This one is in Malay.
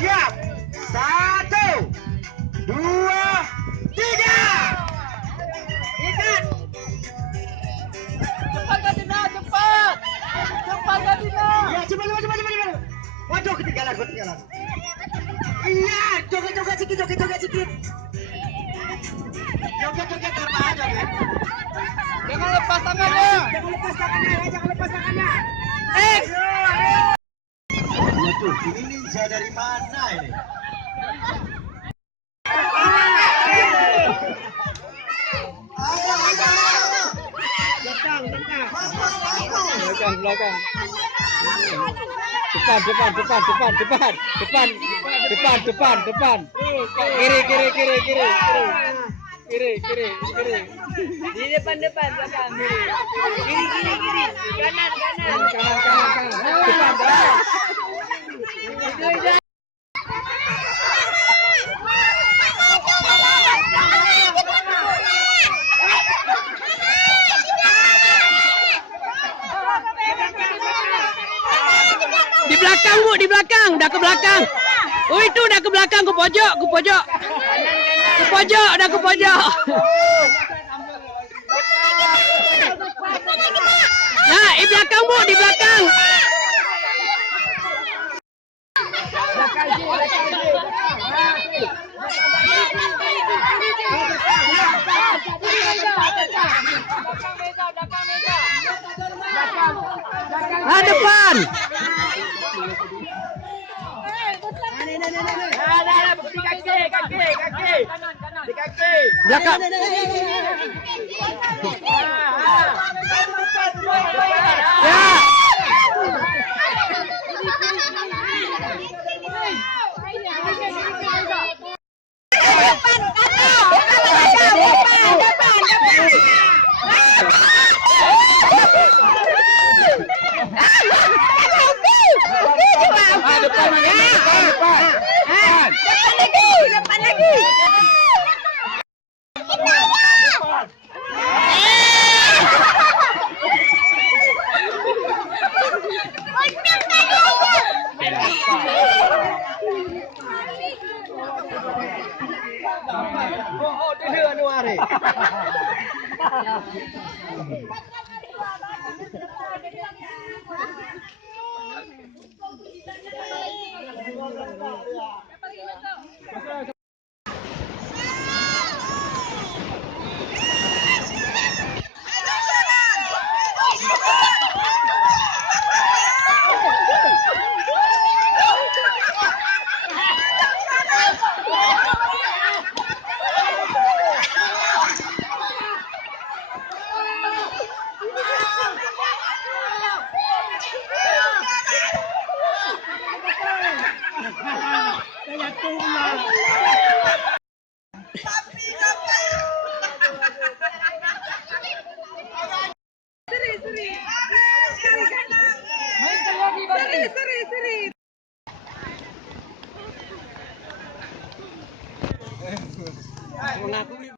Siap. 1, 2, 3. Ikat. Cepat Kadina, cepat. Cepat Kadina. Ya, cepat. Waduh, ketinggalan. Iya, joget sikit. Joget, Arman, joget. Jangan lepas tangannya. Jangan lepas tangannya. Ayo. Waduh, ini ninja dari mana ini? Belakang. Depan. Kiri. Di depan belakang. Kiri. Kanan. Depan. Di belakang, dah ke belakang. Oh itu dah ke belakang, ke pojok. Dah ke pojok. Nah, di belakang Bu, di belakang. Nah, depan. Kaki. Belakang. Ya. Depan lagi. Seri.